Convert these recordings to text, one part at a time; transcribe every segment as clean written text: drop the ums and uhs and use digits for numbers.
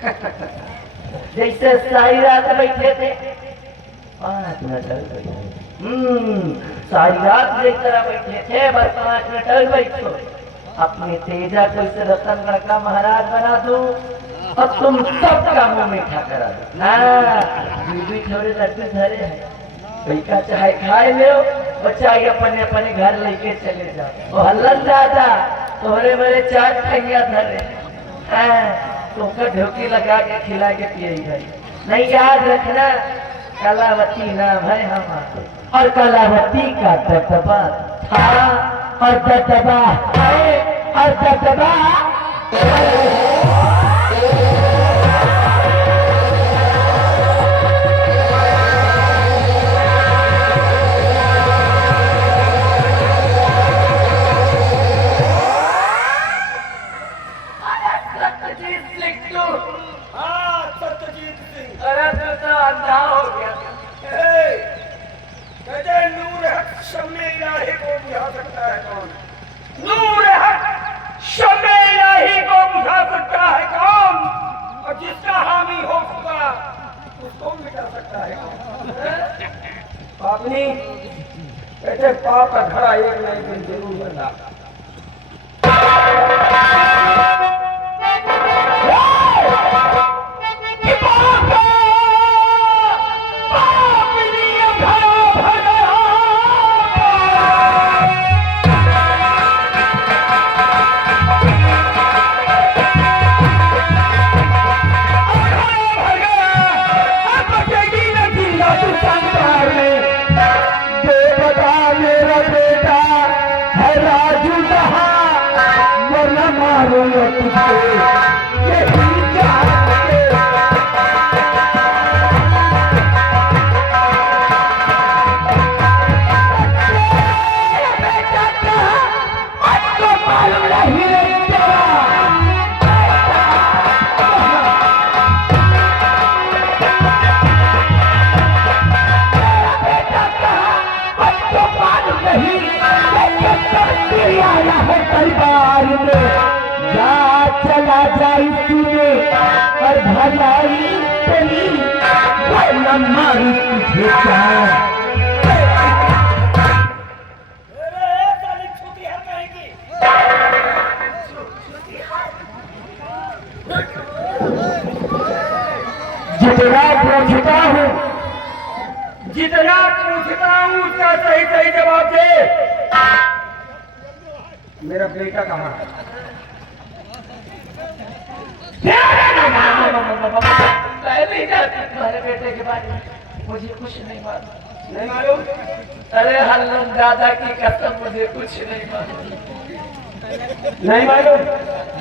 जैसे सारी रात बैठे थे 5 मिनट सारी रात जिस तरह बैठे थे बस 5 मिनट बैठो अपने तेजा को इस रतनगढ़ का महाराज बना दूं और तुम सब का मुंह मीठा करा दो ना बीबी थोड़े लड्डू धरे हैं पैसा चाहे खाए लो बच्चा अपने अपने घर लेके चले जाओ वो हल्लन दादा तोहरे मेरे 4 खैया धरे तुमको ढोकी लगा के खिला के पिए भाई नहीं याद रखना कलावती नाम है हमारा और कलावती का दबदबा था और दबदबा है और दबदबा पापनी ऐसे पाप का घड़ा एक ना एक दिन जरूर बना चला जाई तूने और भलाई तेरी वरना मारू तुझे जितना पूछता हूँ उसका सही सही जवाब दे। मेरा बेटा कहाँ है? तुम्हारे बेटे के बारे में मुझे कुछ नहीं मालूम। नहीं मालूम? अरे हल्लम दादा की कसम मुझे कुछ नहीं मालूम। नहीं मालूम?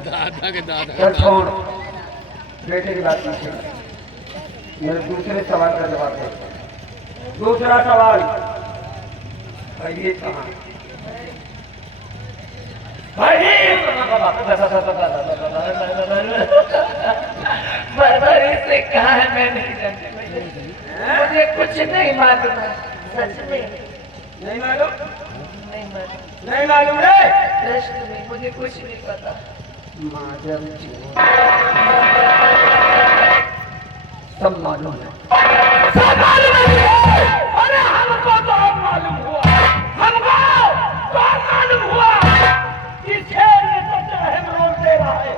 दादा के दादा। चल छोड़, बेटे की बात पूछे। मेरे दूसरे सवाल का जवाब दे। दूसरा सवाल, ये कहाँ? बर्बारी से कहा है मैं नहीं जानती, मुझे कुछ नहीं मालूम है, सच में नहीं मालूम? नहीं मालूम। नहीं मालूम रे? प्रश्न में मुझे कुछ नहीं पता। सब मालूम है। सब मालूम है? अरे हमको तो मालूम हुआ, हमको तो मालूम हुआ कि शेर ने सच्चा है रोल दे रहा है।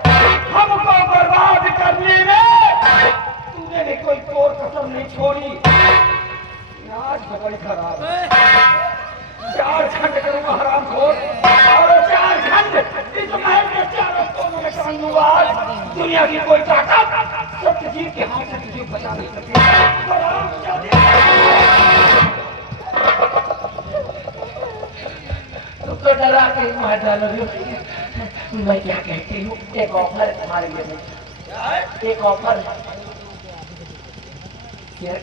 हमको बर्बाद करने में तूने भी कोई तोड़ कसम नहीं छोड़ी। आज बड़ी खराब है। 4 घंटे करूंगा हराम खोर और 4 घंटे इस महल के चारों कोनों में करूंगा। दुनिया की कोई ताकत सत्यजीत के हाथ से तुझे बचा नहीं सकती। तुम तो डरा के मार डालोगे। मैं क्या कहती हूँ, एक ऑफर है तुम्हारे लिए। एक ऑफर है। क्या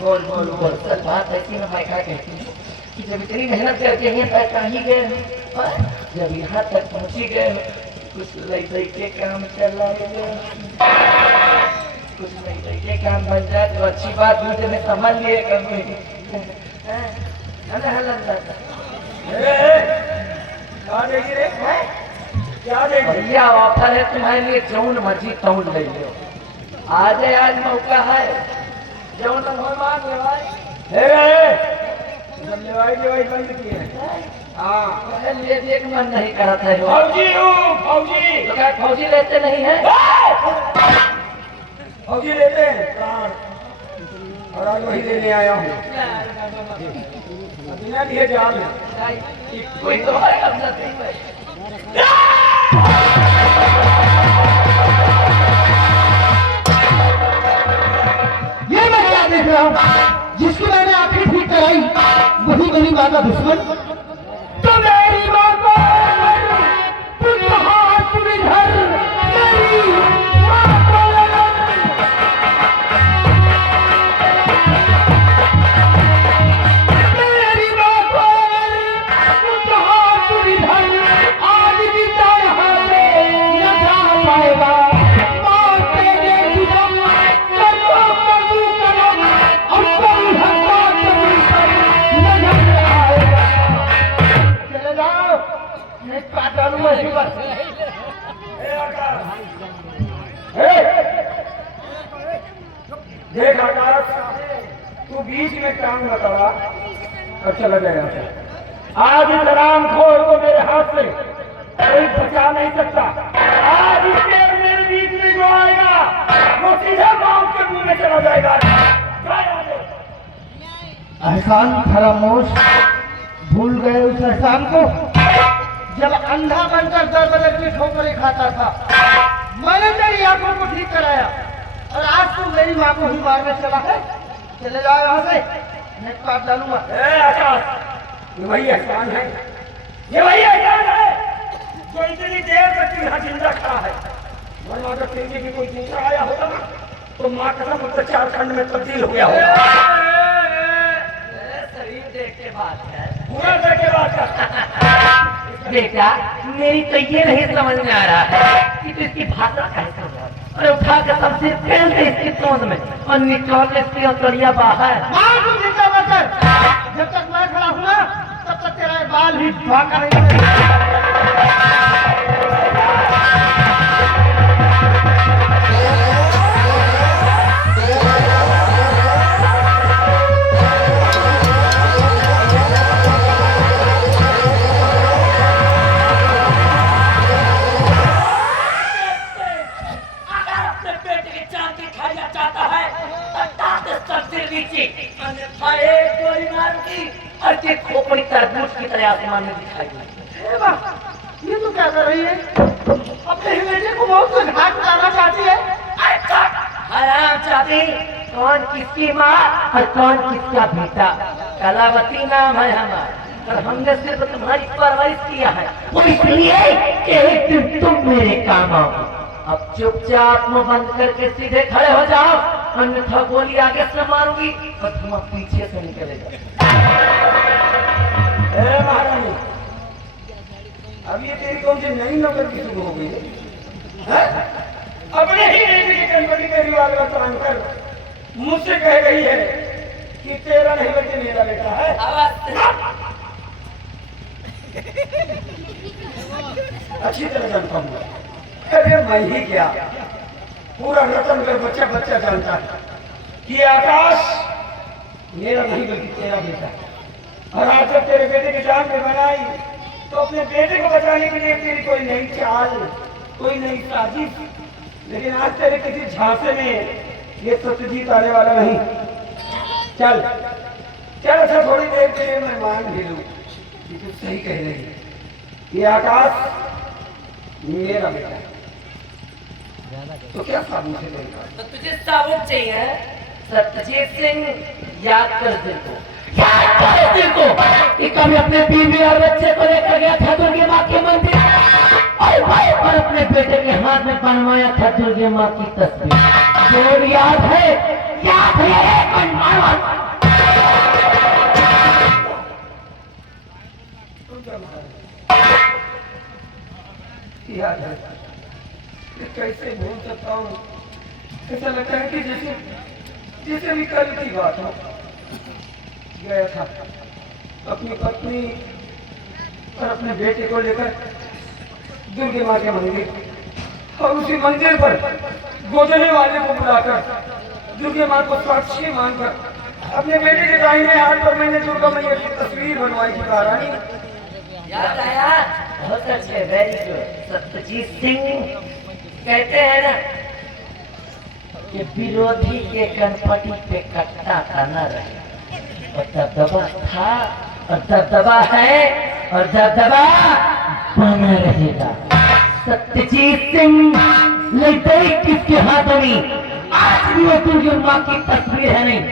बोल बोल बोल। सच बात है कि मैं क्या कहती हूँ कि जब इतनी मेहनत करके यहाँ तक कहीं गए, जब यहाँ तक पहुँची गए, कुछ लई के काम चला कुछ लई के काम बन जाए तो अच्छी बात। मुझे में समझ लिए कभी क्या देंगे? भैया ऑफर है तुम्हारे लिए, जौन मर्जी तौन ले लो। आज है, आज मौका है, जौन मान ले भाई। लेवाई बंद किए हैं। हाँ ले देख मन नहीं करा था वो। फौजी हूँ, फौजी। तो क्या फौजी लेते नहीं है? फौजी लेते हैं प्राण, और आज वही लेने आया हूँ। बिना लिए जान है। कोई तो है अपना नहीं है। ये मैं क्या देख रहा हूँ? जिसकी मैंने आंखें ठीक कराई वही मेरी माँ का दुश्मन। तो मेरी माँ को तुम हाथ में धर, मेरी माँ को मेरी माँ को तुम हाथ में धर, आज भी यहाँ पे न जा पाएगा। माँ तेरे दिलम करो करू करम, और कोई हंसा कभी नजर आएगा। चले जाओ, नहीं काटा लूँ ऐसी बात। देख आकाश, तू बीच में काम मत लगा और चला जाएगा। आज इस रामखोर को मेरे हाथ से कोई बचा नहीं सकता। आज इसके मेरे बीच में जो आएगा वो सीधा गांव के मुंह में चला जाएगा। एहसान खामोश, भूल गए उस एहसान को जब अंधा बनकर दर बदर की ठोकरें खाता था। मैंने तेरी आंखों को ठीक कराया और आज तू मेरी माँ को ही मारने चला है। चले जाओ यहाँ से, नहीं काट डालूंगा। आकाश, ये वही एहसान है, ये वही एहसान है जो इतनी देर तक यहाँ जिंदा खड़ा है। वरना अगर तेरे भी कोई दूसरा आया होता ना तो माँ कसम उससे 4 खंड में तब्दील हो गया होगा। शरीर देख के बात है। पूरा करके बात कर। बेटा, मेरी तो ये नहीं समझ में आ रहा है कि तू इसकी भाषा कैसे है। अरे उठा के सबसे फेल दे इसकी तोंद में और निकाल इसकी औतरिया बाहर। मार तू जिंदा बचर, जब तक मैं खड़ा हूँ ना तब तक तेरा ये बाल भी भागा नहीं। खोपड़ी तरबूज की तरह आसमान में दिखाई दी। ये तो क्या कर रही है? अपने ही बेटे को बहुत से घाट उतारना चाहती है। हराम चाहती, कौन किसकी माँ और कौन किसका बेटा। कलावती नाम है हमारा और हमने सिर्फ तुम्हारी परवरिश किया है, वो इसलिए कि एक दिन तुम मेरे काम आओ। अब चुपचाप मुंह बंद करके सीधे खड़े हो जाओ, अन्यथा गोली आगे से मारूंगी और तुम पीछे से निकलेगा। महारानी, अब ये तेरी कौन सी नई नौकर की शुरू हो गई है? अपने ही बेटे की गणपति का रिवाज कर मुझसे कह गई है कि तेरा नहीं बल्कि मेरा बेटा है। अच्छी तरह जानता हूँ। अरे मैं ही क्या, पूरा रतनगढ़ बच्चा बच्चा जानता है कि आकाश मेरा नहीं बल्कि तेरा बेटा है। और आज जब तेरे बेटे की जान में बनाई तो अपने बेटे को बचाने के लिए तेरी कोई नई चाल, कोई नई साजिश, लेकिन आज तेरे किसी झांसे में ये सत्यजीत आने वाला नहीं। चल चल, अच्छा थोड़ी देर के लिए मैं मान भी लूं कि तू सही कह रही है, ये आकाश मेरा बेटा है। तो क्या साबुत है तेरे पास? तो तुझे साबुत चाहिए? सत्यजीत सिंह, याद कर दिल को, याद कर दिल को कि कभी अपने बीवी और बच्चे को लेकर गया था दुर्गे माँ के मंदिर और अपने बेटे के हाथ में बनवाया था दुर्गे माँ की तस्वीर। जोर याद है? याद है? याद है? ये कैसे भूल सकता हूँ? ऐसा लगता है कि जैसे भी कल की बात हो। गया था अपनी पत्नी और अपने बेटे को लेकर दुर्गे माँ के मंदिर, और उसी मंदिर पर गोदने वाले को बुलाकर दुर्गे माँ को साक्षी मानकर अपने बेटे के दाहिने हाथ पर मैंने दुर्गा मैया की तस्वीर बनवाई थी महारानी। याद आया? बहुत अच्छे, वेरी गुड। सत्यजीत सिंह कहते हैं ना कि विरोधी के कनपटी पे कट्टा न रहे, और दबदबा था और दबदबा है और दबदबा बना रहेगा। सत्यजीत सिंह लेते किसके हाथों में? आज भी वो दुर्गा माँ की तस्वीर है नहीं।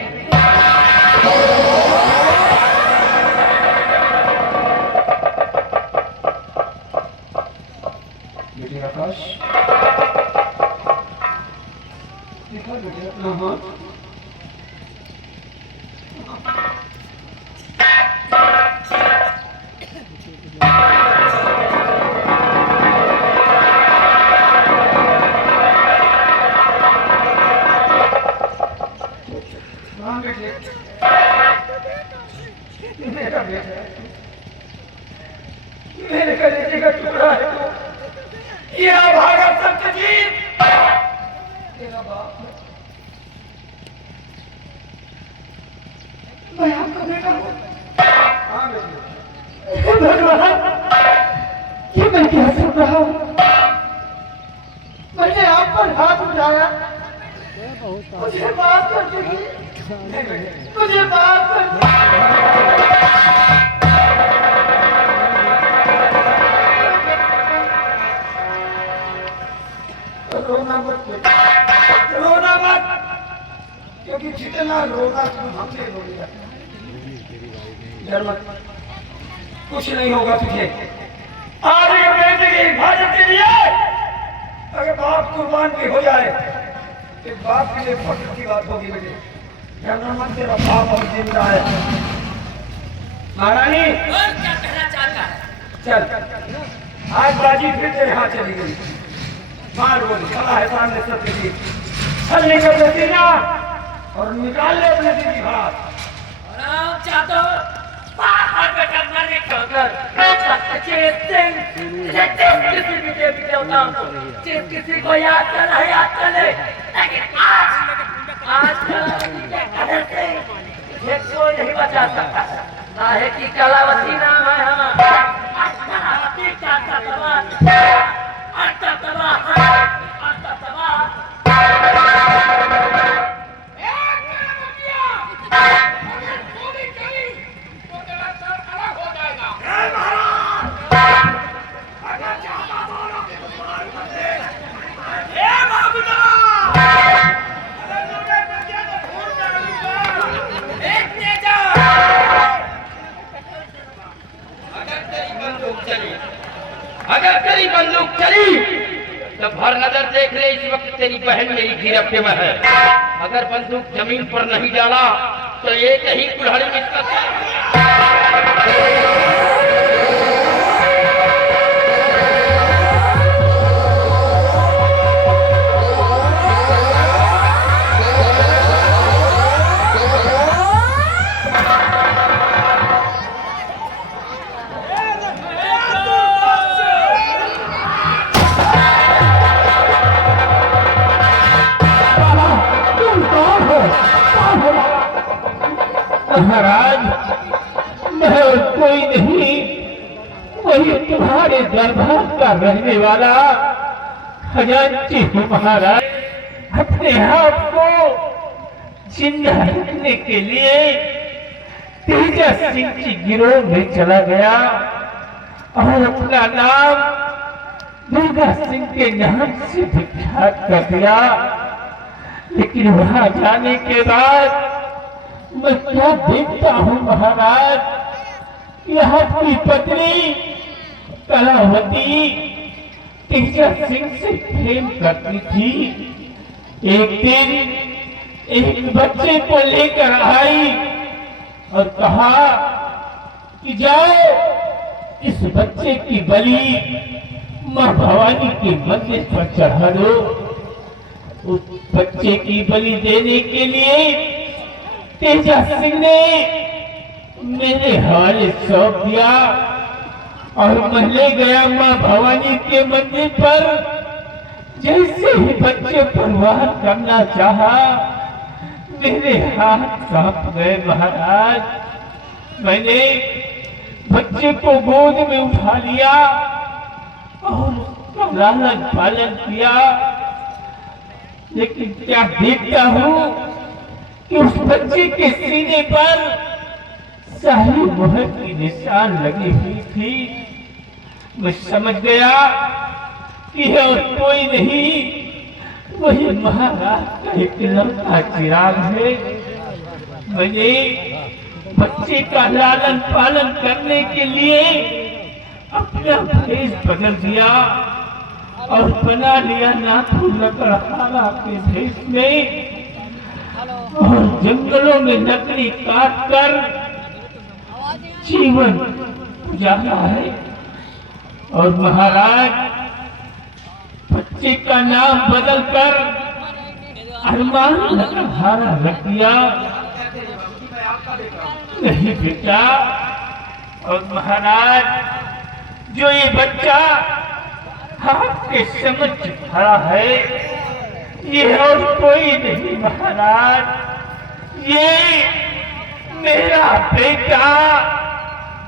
बेटे आकाश, देखा बेटे अपना हाथ? हाँ बेटे, मेरा बेटा, मेरे कलेजे का टुकड़ा है तू। ये अभागा सत्यजीत तेरा बाप है। मैं आपका बेटा हूँ। हाँ बेटे। भगवान, ये मैं क्या सुन रहा हूँ? मैंने आप पर हाथ उठाया, मुझे माफ कर दीजिए, नहीं बेटे, मुझे माफ कर दीजिए। रोना मत बेटा, रोना मत, क्योंकि जितना रोना तू हमसे रोएगा। डर मत, कुछ नहीं होगा तुझे। आज के बेटे की हिफाजत के लिए अगर बाप कुर्बान भी हो जाए तो बाप के लिए फख्र की बात होगी बेटे। डरना मत, तेरा बाप अब जिंदा है। महारानी, और क्या कहना चाहता है? चल, आज बाजी फिर तेरे हाथ चली गई। मार बोल, खड़ा है सामने सत्यजीत, चल निकल ले सीना और निकाल ले अपने दीदी हाथ। राम चाहतो बाहर बेटा मरने कर सत्यजीत सिंह, किसी भी देवी देवताओं को, जिस किसी को याद कर ले, लेकिन आज ये कोई नहीं बचा सकता। काहे की कलावती नाम है हमारा। अगर तेरी बंदूक चली तो भर नजर देख ले, इस वक्त तेरी बहन मेरी गिरफ्त में है। अगर बंदूक जमीन पर नहीं डाला तो एक ही कुल्हाड़ी में इसका महाराज, मैं कोई नहीं, वही तुम्हारे दरबार का रहने वाला खजांची हूँ महाराज। अपने आप को जिंदा रखने के लिए तेजा सिंह की गिरोह में चला गया और अपना नाम दुर्गा सिंह के नाम से विख्यात कर दिया। लेकिन वहां जाने के बाद मैं क्या देखता हूँ महाराज, यहाँ की पत्नी कलावती तेजा सिंह से प्रेम करती थी। एक दिन एक बच्चे को लेकर आई और कहा कि जाओ इस बच्चे की बलि माँ भवानी के मंदिर पर चढ़ा दो। उस बच्चे की बलि देने के लिए तेजा सिंह ने मेरे हवाले सौंप दिया। और मैं गया माँ भवानी के मंदिर पर। जैसे ही बच्चे प्रवाह करना चाहा, मेरे हाथ कांप गए महाराज। मैंने बच्चे को गोद में उठा लिया और उसका लालन पालन किया, लेकिन क्या देखता हूँ कि उस बच्चे के सीने पर शाही मोहर की निशान लगी हुई थी। मैं समझ गया कि यह और कोई नहीं, वही महाराज का इकलौता चिराग है। मैंने बच्चे का लालन पालन करने के लिए अपना भेष बदल दिया और बना लिया नाथू लकड़हारा के भेष में, और जंगलों में लकड़ी काट कर जीवन गुजारा है। और महाराज बच्चे का नाम बदलकर अरमान लकड़हारा रख दिया। नहीं बेटा, और महाराज जो ये बच्चा आपके समझ खड़ा है, ये और कोई नहीं महाराज, ये मेरा बेटा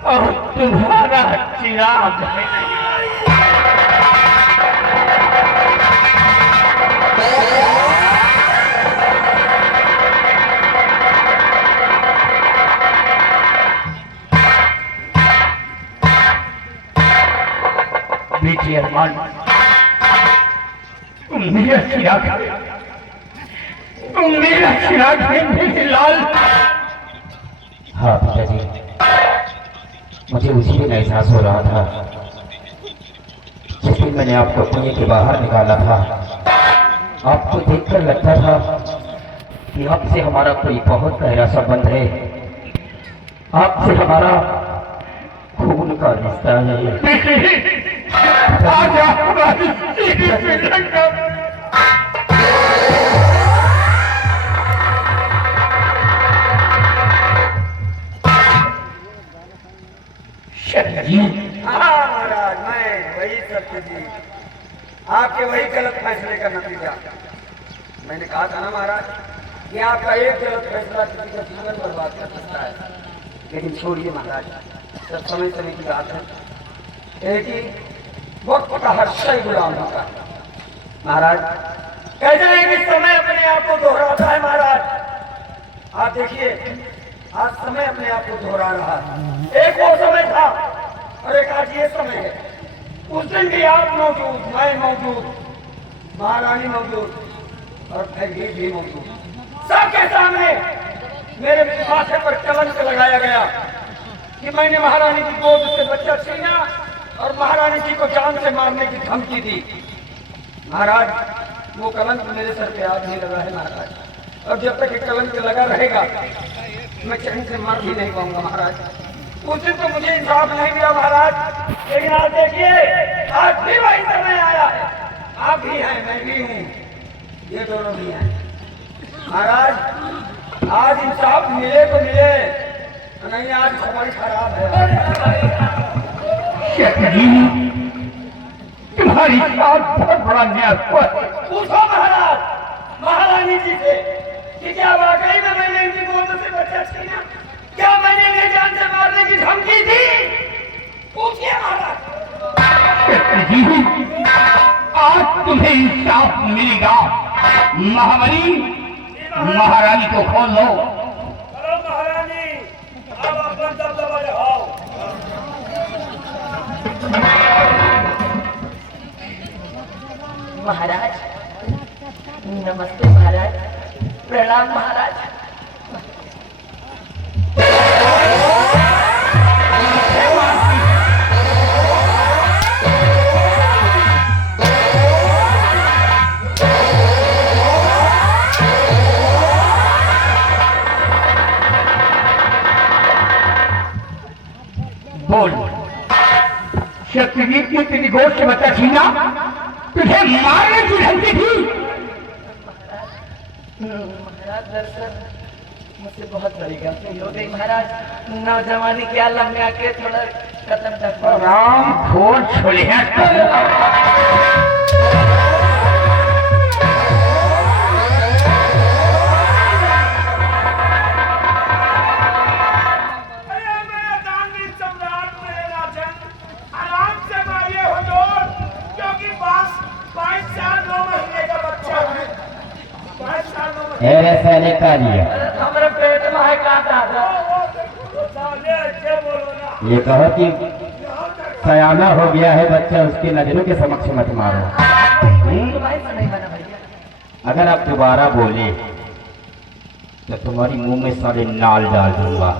और तुम्हारा चिराग है। बेटी अरमान, तुम मेरा चिराग है, तुम मेरा चिराग है मेरे लाल। हाँ पिताजी, मुझे उसी दिन एहसास हो रहा था जिस दिन मैंने आपको कुएं के बाहर निकाला था। आपको देखकर लगता था कि आपसे हमारा कोई बहुत गहरा संबंध है, आपसे हमारा खून का रिश्ता है। आज हमारी महाराज, मैं वही सत्यजीत, आपके वही गलत फैसले का नतीजा। मैंने कहा था ना महाराज कि आपका एक गलत फैसला किसी का जीवन बर्बाद कर सकता है। लेकिन छोड़िए महाराज, सब समय समय की बात है। एक ही वक्त का हर शय गुलाम होता है महाराज। कहते हैं कि समय अपने आप को दोहराता है महाराज। आप देखिए, आज समय अपने आप को दोहरा रहा है। एक वो समय था और एक आज ये समय है। उस दिन भी आप मौजूद, मैं मौजूद, महारानी मौजूद और फैली भी मौजूद। सबके सामने मेरे माथे पर कलंक लगाया गया कि मैंने महारानी की गोद से बच्चा छीना और महारानी जी को जान से मारने की धमकी दी। महाराज, वो कलंक मेरे सर पे आज नहीं लगा है महाराज, और जब तक ये कलंक लगा रहेगा मैं चैन से मर भी नहीं पाऊंगा महाराज। उस दिन तो मुझे इंसाफ नहीं मिला महाराज, लेकिन आज देखिए, आज भी वही समय आया है। आप भी हैं, मैं भी हूँ, ये दोनों भी हैं महाराज। आज इंसाफ मिले तो मिले, नहीं आज खबर खराब है। तुम्हारी साथ बहुत बड़ा न्याय हुआ। पूछो महाराज महारानी जी से कि क्या वाकई में मैंने इनकी गोद से बच्चा छीना, क्या मैंने इन्हें जान से मारने की धमकी दी? पूछिए महाराज। आज तुम्हें इंसाफ मिलेगा। महावरी, महारानी को खोल लो। हेलो महारानी, अब अपना दबदबा दिखाओ। महाराज नमस्ते, महाराज प्रणाम महाराज। बोल, शत्रुजीत की तेरी गोद से बच्चा छीना तुझे मारने की धमकी थी? महाराज दरअसल मुझसे बहुत बड़ी गलती हो गई महाराज। नौजवानी के आलम में आके थोड़ा कदम तक राम खोल छोलिया पहले का लिया हमारे पेट में है कांटा ये कहो कि सयाना हो गया है बच्चा, उसकी नजरों के समक्ष मत मारो। भाई से नहीं बना भैया। अगर आप दोबारा बोले तो तुम्हारी मुंह में सारे नाल डाल दूंगा।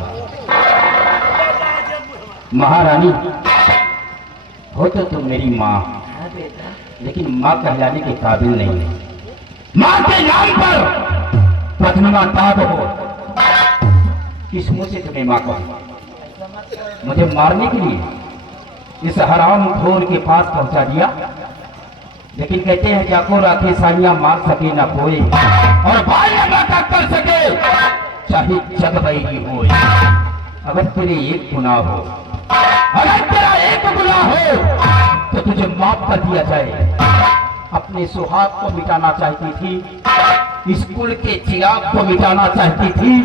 महारानी हो तो तुम मेरी माँ, हाँ बेटा, लेकिन माँ कहलाने के काबिल नहीं है। माँ के नाम पर बदनुमा ताब हो, किस मुंह से तुम्हें माँ कहूँ? मुझे मारने के लिए इस हराम खोर के पास पहुंचा दिया। लेकिन कहते हैं जाको राखे सानिया मार सके ना कोई, और भाई ना कर सके चाहे जग बैरी हो। अगर तेरे एक गुनाह हो, अगर तेरा एक गुनाह हो तो तुझे माफ कर दिया जाए। अपने सुहाग को मिटाना चाहती थी, स्कूल के चिराग को मिटाना चाहती थी,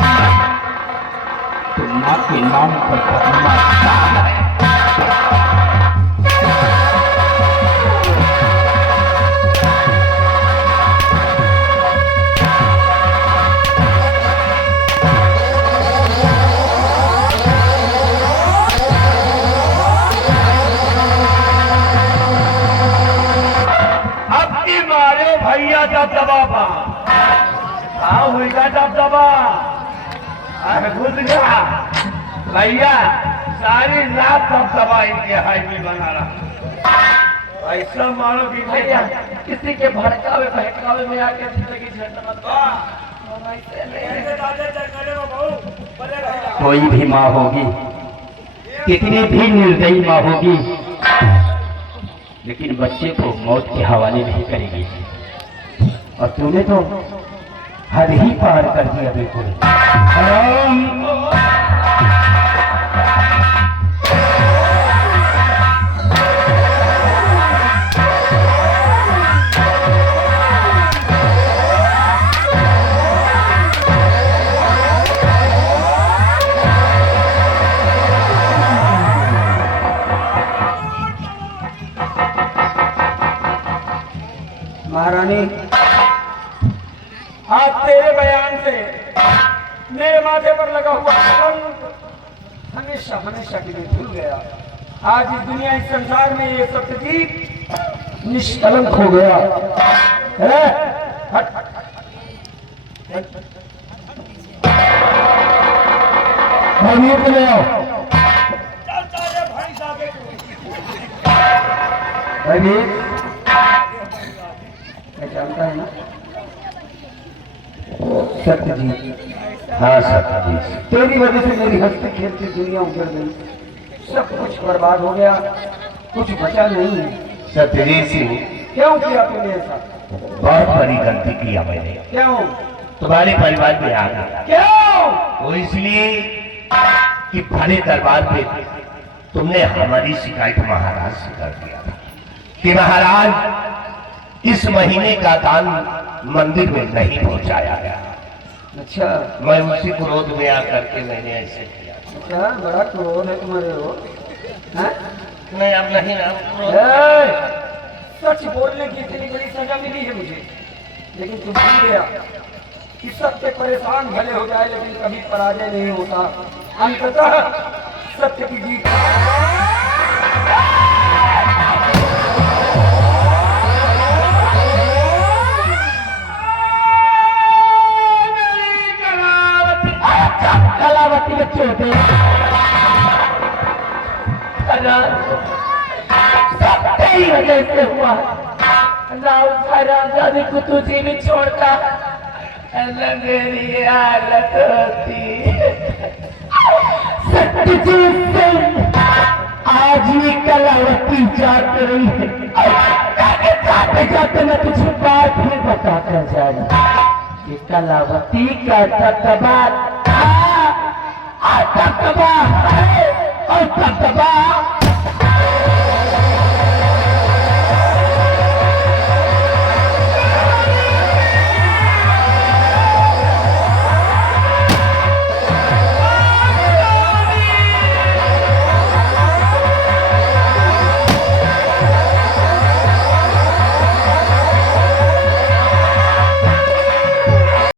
तो माँ के नाम पर बदनाम है। भैया दबदबा पा हाँ हुईगा दबदबा अरे घुस गया भैया, सारी रात दबदबा इनके हाई में बना रहा। ऐसा मारो कि भैया किसी के भड़कावे बहकावे में आके जिंदगी झंड मत कोई भी माँ होगी, कितनी भी निर्दयी माँ होगी, लेकिन बच्चे को मौत के हवाले नहीं करेगी। और तूने तो हद ही पार कर दिया बिल्कुल। महारानी, आज तेरे बयान से मेरे माथे पर लगा हुआ कलंक हमेशा हमेशा के लिए धुल गया। आज इस दुनिया, इस संसार में ये सत्यजीत निष्कलंक हो गया है। हट। हट। ले आओ जानता है ना सत्यजीत? हाँ सत्यजीत, तेरी वजह से मेरी हंसती खेलती दुनिया उजड़ गई, सब कुछ बर्बाद हो गया, कुछ बचा नहीं है। सत्यजीत सिंह, क्यों किया तूने ऐसा? बहुत बड़ी गलती किया मैंने। क्यों? तुम्हारे परिवार में आ गया। क्यों? वो इसलिए कि भले दरबार पे तुमने हमारी शिकायत महाराज से कर दिया था कि महाराज इस महीने का दान मंदिर में नहीं पहुंचाया गया। अच्छा, मैं उसी क्रोध में आकर के मैंने ऐसे किया। अच्छा, बड़ा क्रोध है तुम्हारे हो? नहीं अब नहीं ना। सच बोलने की इतनी बड़ी सजा मिली है मुझे, लेकिन तुम भूल गया कि सत्य परेशान भले हो जाए लेकिन कभी पराजय नहीं होता। अंततः सत्य की जीत। कलावती बच्चे होते तेरी वजह से हुआ। रामजादी को तुझे भी छोड़ता मेरी हालत होती। सत्यजीत सिंह, आज ही कलावती जाग रही है। जाते जाते मैं तुझे बात भी बताता जाए कि कलावती का दबदबा है और तब दबा